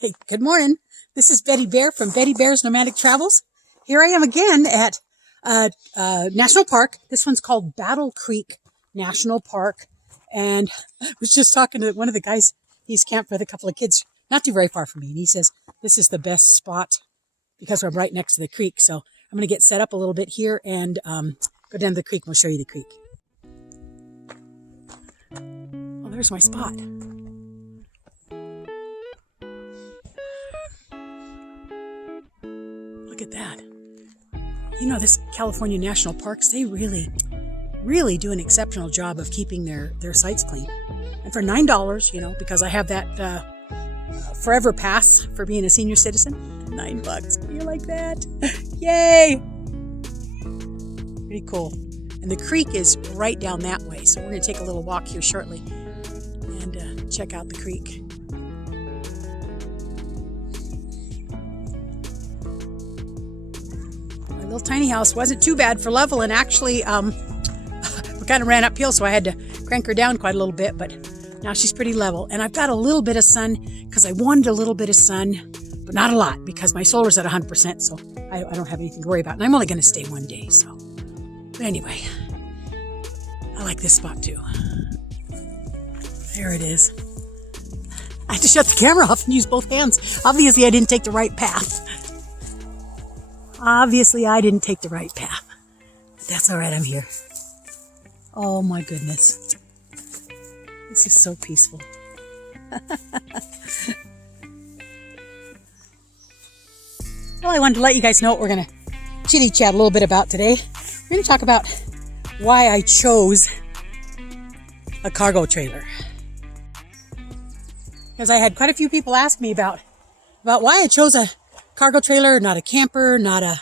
Hey, good morning. This is Betty Bear from Betty Bear's Nomadic Travels. Here I am again at National Park. This one's called Battle Creek National Park. And I was just talking to one of the guys. He's camped with a couple of kids not too very far from me. And he says, this is the best spot because we're right next to the creek. So I'm going to get set up a little bit here and go down to the creek. We'll show you the creek. Oh, there's my spot. Look at that. You know, this California National Parks, they really do an exceptional job of keeping their sites clean. And for $9, you know, because I have that forever pass for being a senior citizen, $9. Do you like that? Yay! Pretty cool. And the creek is right down that way. So we're going to take a little walk here shortly and check out the creek. Little tiny house wasn't too bad for level, and actually we kind of ran uphill, so I had to crank her down quite a little bit, but now she's pretty level. And I've got a little bit of sun because I wanted a little bit of sun, but not a lot because my solar's at 100%, so I don't have anything to worry about. And I'm only going to stay one day, so. But anyway, I like this spot too. There it is. I had to shut the camera off and use both hands. Obviously, I didn't take the right path. Obviously, I didn't take the right path. But that's all right, I'm here. Oh my goodness. This is so peaceful. Well, I wanted to let you guys know what we're going to chitty-chat a little bit about today. We're going to talk about why I chose a cargo trailer. Because I had quite a few people ask me about why I chose a cargo trailer, not a camper, not a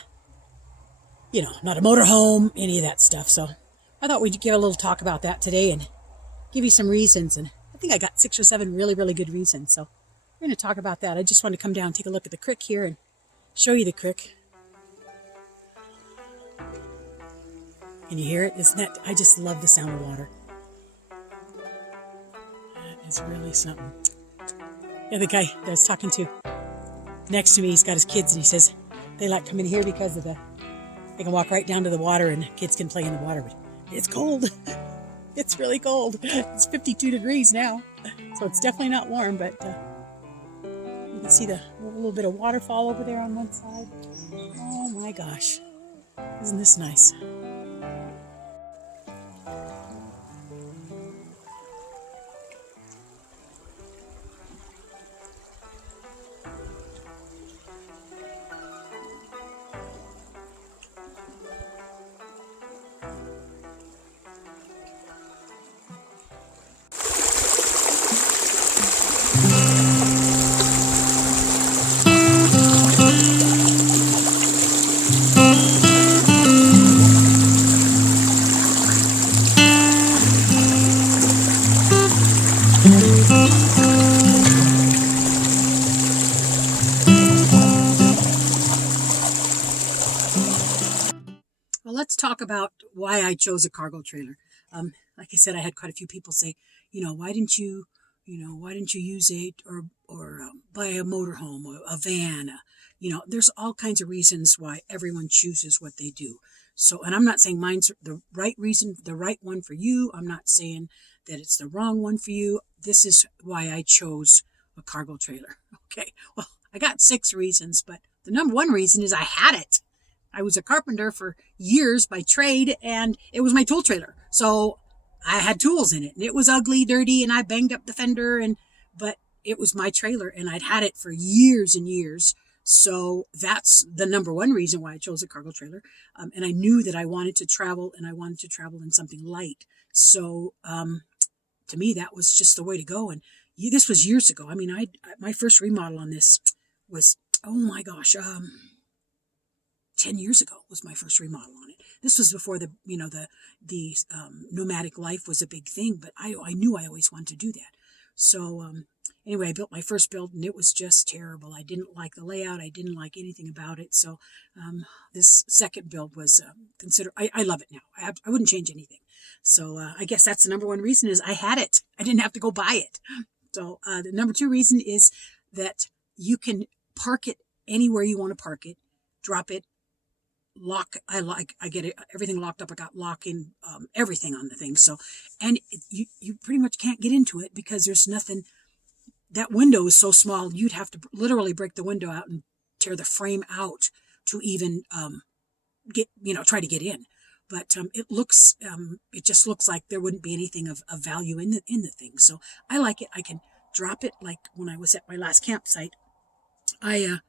motorhome, any of that stuff. So I thought we'd give a little talk about that today and give you some reasons. And I think I got 6 or 7 really, really good reasons. So we're going to talk about that. I just want to come down and take a look at the creek here and show you the creek. Can you hear it? Isn't that? I just love the sound of water. That is really something. Yeah, the guy that I was talking to next to me, he's got his kids, and he says they like coming here because of they can walk right down to the water and kids can play in the water, but it's cold. It's really cold. It's 52 degrees now, so it's definitely not warm, but you can see the little bit of waterfall over there on one side. Oh my gosh. Isn't this nice? Well, let's talk about why I chose a cargo trailer. Like I said, I had quite a few people say, why didn't you use it or buy a motorhome or a van? There's all kinds of reasons why everyone chooses what they do. So, and I'm not saying mine's the right reason, the right one for you. I'm not saying that it's the wrong one for you. This is why I chose a cargo trailer. Okay. Well, I got 6 reasons, but the number 1 reason is I had it. I was a carpenter for years by trade, and it was my tool trailer. So I had tools in it, and it was ugly, dirty, and I banged up the fender, but it was my trailer, and I'd had it for years and years. So that's the number 1 reason why I chose a cargo trailer. And I knew that I wanted to travel, and I wanted to travel in something light. So to me, that was just the way to go. And this was years ago. I mean, my first remodel on this was, oh my gosh, 10 years ago was my first remodel on it. This was before the nomadic life was a big thing, but I knew I always wanted to do that. So anyway, I built my first build, and it was just terrible. I didn't like the layout. I didn't like anything about it. So this second build was I love it now. I wouldn't change anything. So I guess that's the number 1 reason is I had it. I didn't have to go buy it. So the number 2 reason is that you can park it anywhere you want to park it, drop it, lock. I get it, everything locked up. I got locking, everything on the thing. So, and you pretty much can't get into it because there's nothing. That window is so small, you'd have to literally break the window out and tear the frame out to even try to get in. But it just looks like there wouldn't be anything of value in the thing. So I like it. I can drop it. Like when I was at my last campsite, I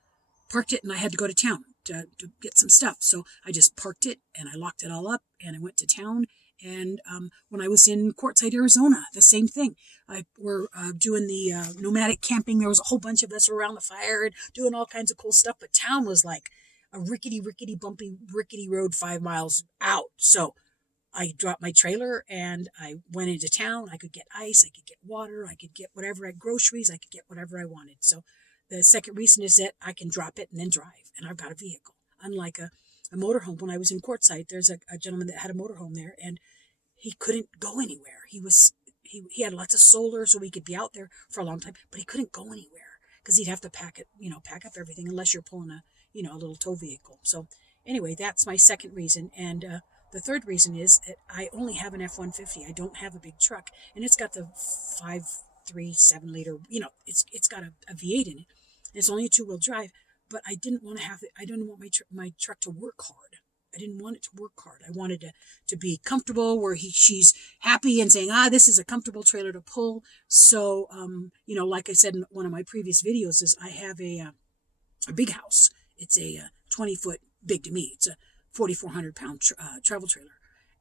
parked it and I had to go to town to get some stuff. So I just parked it and I locked it all up and I went to town. And when I was in Quartzsite, Arizona, the same thing. We're doing the nomadic camping. There was a whole bunch of us around the fire and doing all kinds of cool stuff. But town was like a rickety, bumpy, rickety road 5 miles out. So I dropped my trailer and I went into town. I could get ice, I could get water, I could get whatever, groceries, I could get whatever I wanted. So the second reason is that I can drop it and then drive, and I've got a vehicle. Unlike a motorhome, when I was in Quartzsite, there's a gentleman that had a motorhome there, and he couldn't go anywhere. He had lots of solar, so he could be out there for a long time, but he couldn't go anywhere because he'd have to pack up everything unless you're pulling a little tow vehicle. So anyway, that's my second reason. And the third reason is that I only have an F-150. I don't have a big truck, and it's got the 5.37 liter. It's got a V8 in it. It's only a 2-wheel drive, but I didn't want to have it. I didn't want my truck to work hard. I didn't want it to work hard. I wanted to be comfortable where she's happy and saying, this is a comfortable trailer to pull. So, like I said in one of my previous videos, is I have a big house. It's a 20-foot, big to me. It's a 4,400 pound travel trailer.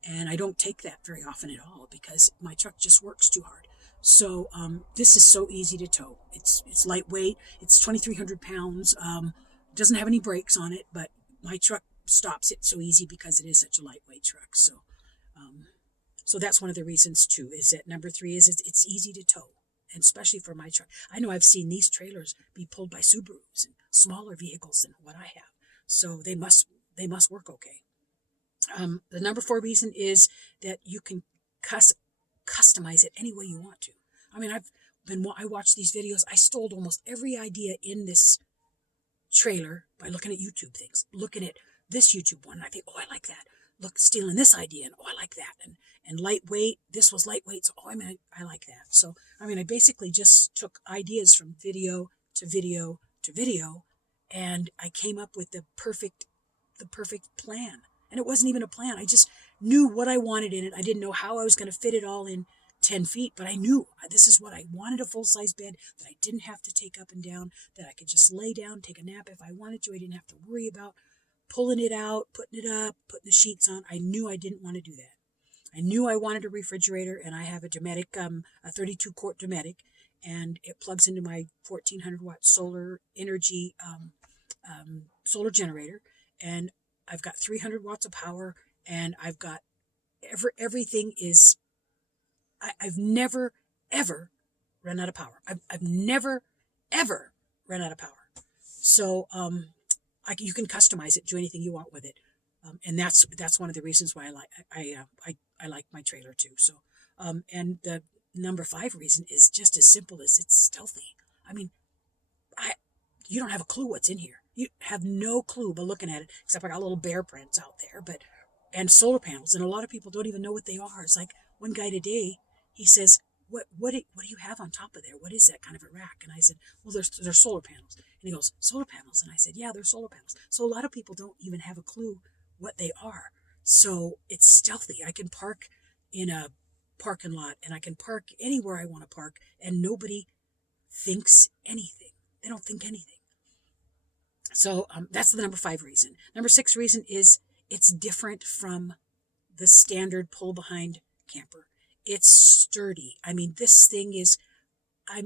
And I don't take that very often at all because my truck just works too hard. So this is so easy to tow. It's lightweight. It's 2,300 pounds. Doesn't have any brakes on it, but my truck stops it so easy because it is such a lightweight truck. So that's one of the reasons too. Is that number 3 is it's easy to tow, and especially for my truck. I know I've seen these trailers be pulled by Subarus and smaller vehicles than what I have, so they must work okay. The number 4 reason is that you can customize it any way you want to. I mean, I watched these videos. I stole almost every idea in this trailer by looking at YouTube things, looking at this YouTube one. And I think, I like that. Look, stealing this idea, and I like that. And lightweight. This was lightweight, so I like that. So I basically just took ideas from video to video to video, and I came up with the perfect plan. And it wasn't even a plan. I just knew what I wanted in it. I didn't know how I was going to fit it all in 10 feet, but I knew this is what I wanted: a full-size bed that I didn't have to take up and down, that I could just lay down, take a nap if I wanted to. I didn't have to worry about pulling it out, putting it up, putting the sheets on. I knew I didn't want to do that. I knew I wanted a refrigerator, and I have a Dometic, a 32-quart Dometic, and it plugs into my 1,400-watt solar energy solar generator, and I've got 300 watts of power, and I've got everything is. I've never ever run out of power. I've never ever run out of power. So you can customize it, do anything you want with it, and that's one of the reasons why I like my trailer too. So and the number 5 reason is just as simple as it's stealthy. I mean, you don't have a clue what's in here. You have no clue by looking at it, except I got little bear prints out there, and solar panels, and a lot of people don't even know what they are. It's like one guy today, he says, what do you have on top of there? What is that kind of a rack? And I said, well, they're solar panels. And he goes, solar panels? And I said, yeah, they're solar panels. So a lot of people don't even have a clue what they are. So it's stealthy. I can park in a parking lot, and I can park anywhere I want to park, and nobody thinks anything. They don't think anything. So that's the number 5 reason. Number 6 reason is it's different from the standard pull behind camper. It's sturdy. I mean, this thing is, I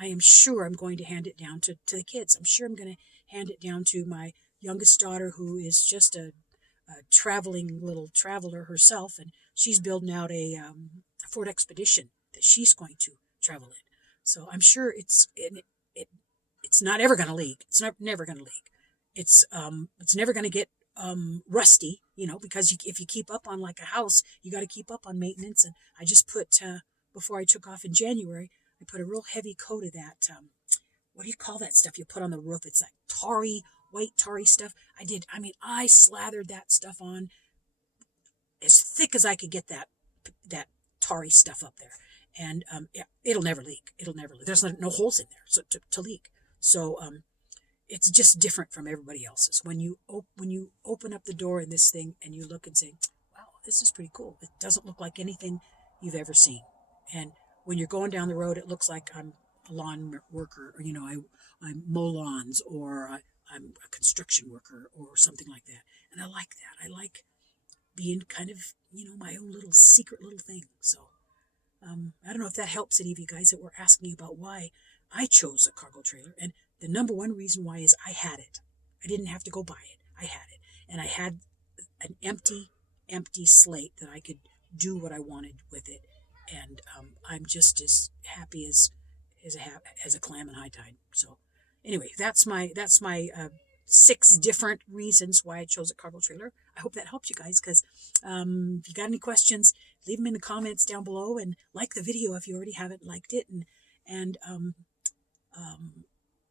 am sure I'm going to hand it down to the kids. I'm sure I'm going to hand it down to my youngest daughter, who is just a traveling little traveler herself, and she's building out a Ford Expedition that she's going to travel in. So I'm sure it's not ever going to leak. It's never going to leak. It's never going to get rusty, because if you keep up on like a house, you got to keep up on maintenance. And I just put before I took off in January, I put a real heavy coat of that what do you call that stuff you put on the roof? It's like tarry, white tarry stuff. I slathered that stuff on as thick as I could get that tarry stuff up there. And yeah, it'll never leak. It'll never leak. There's no holes in there so to leak. So it's just different from everybody else's. When you open up the door in this thing and you look and say, wow, this is pretty cool. It doesn't look like anything you've ever seen. And when you're going down the road, it looks like I'm a lawn worker, or, I mow lawns, or I'm a construction worker or something like that. And I like that. I like being kind of, my own little secret little thing. So I don't know if that helps any of you guys that were asking about why I chose a cargo trailer. And the number one reason why is I had it. I didn't have to go buy it. I had it. And I had an empty slate that I could do what I wanted with it. And I'm just as happy as a clam in high tide. So anyway, that's my 6 different reasons why I chose a cargo trailer. I hope that helps you guys, because if you got any questions, leave them in the comments down below, and like the video if you already haven't liked it, and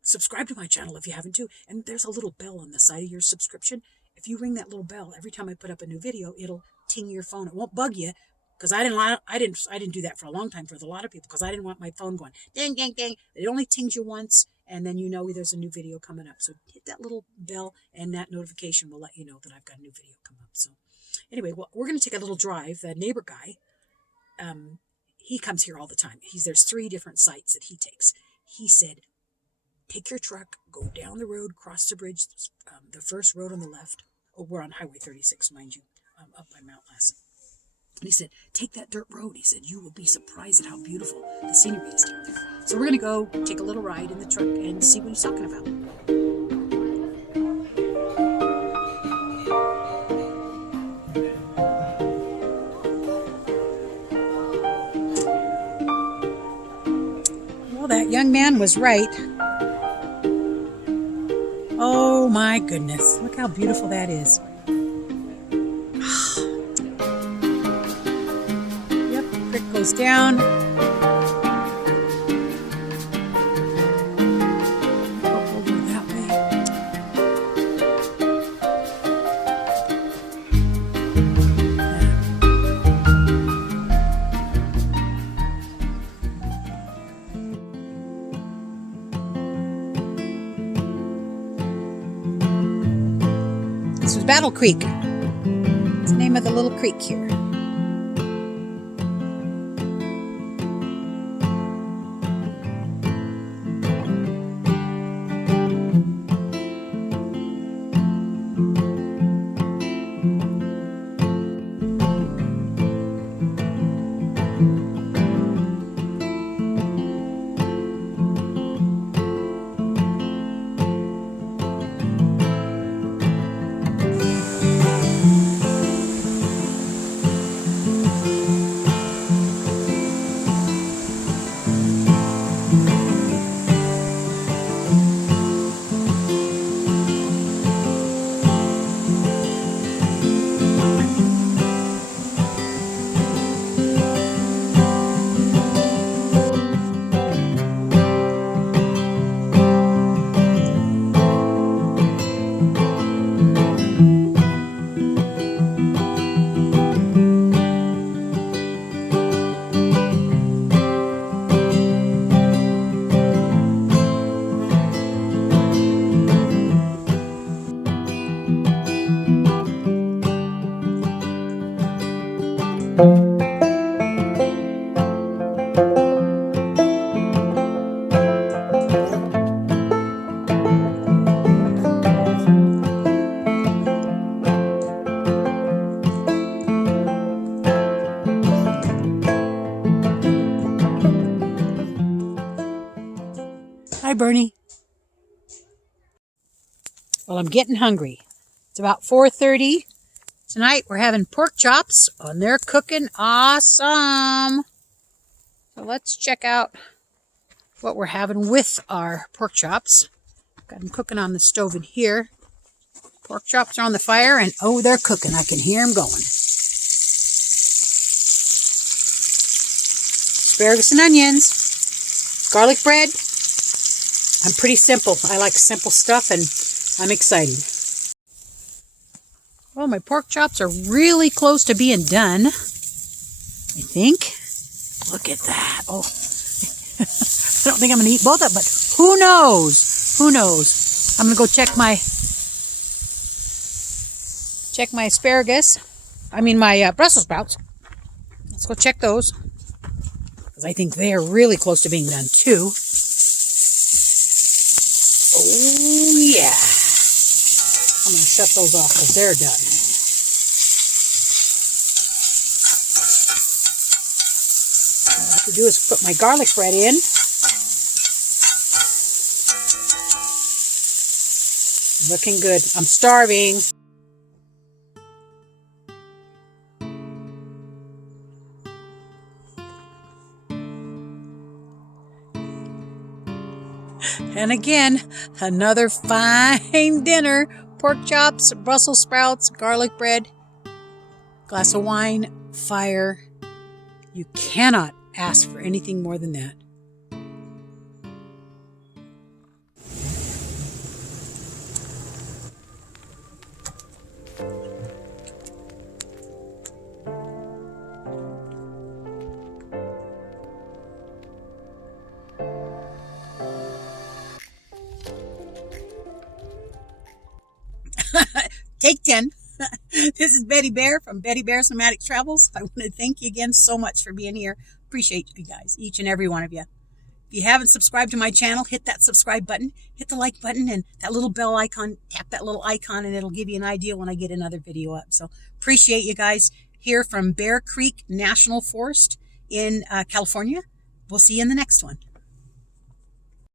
subscribe to my channel if you haven't too. And there's a little bell on the side of your subscription. If you ring that little bell every time I put up a new video, it'll ting your phone. It won't bug you, because I didn't do that for a long time for a lot of people, because I didn't want my phone going ding ding ding. It only tings you once, and then there's a new video coming up. So hit that little bell, and that notification will let you know that I've got a new video coming up. So anyway, well, we're going to take a little drive. The neighbor guy, he comes here all the time. There's 3 different sites that he takes. He said, take your truck, go down the road, cross the bridge, the first road on the left. Oh, we're on Highway 36, mind you, up by Mount Lassen. And he said, take that dirt road. He said, you will be surprised at how beautiful the scenery is down there. So we're going to go take a little ride in the truck and see what he's talking about. Well, that young man was right. Oh my goodness, look how beautiful that is. Yep, the creek goes down. Go over that way. This was Battle Creek. It's the name of the little creek here. Hi, Bernie. Well, I'm getting hungry. It's about 4:30. Tonight we're having pork chops, and they're cooking awesome. So let's check out what we're having with our pork chops. Got them cooking on the stove in here. Pork chops are on the fire, and oh, they're cooking. I can hear them going. Asparagus and onions, garlic bread, I'm pretty simple. I like simple stuff, and I'm excited. Well, my pork chops are really close to being done, I think. Look at that. Oh, I don't think I'm going to eat both of them, but who knows? Who knows? I'm going to go check my asparagus. I mean, my Brussels sprouts. Let's go check those, because I think they're really close to being done too. Oh, yeah. I'm going to shut those off because they're done. All I have to do is put my garlic bread in. Looking good. I'm starving. And again, another fine dinner. Pork chops, Brussels sprouts, garlic bread, glass of wine, fire. You cannot ask for anything more than that. Take 10. This is Betty Bear from Betty Bear's Nomadic Travels. I want to thank you again so much for being here. Appreciate you guys, each and every one of you. If you haven't subscribed to my channel, hit that subscribe button, hit the like button, and that little bell icon. Tap that little icon, and it'll give you an idea when I get another video up. So appreciate you guys here from Bear Creek National Forest in California. We'll see you in the next one.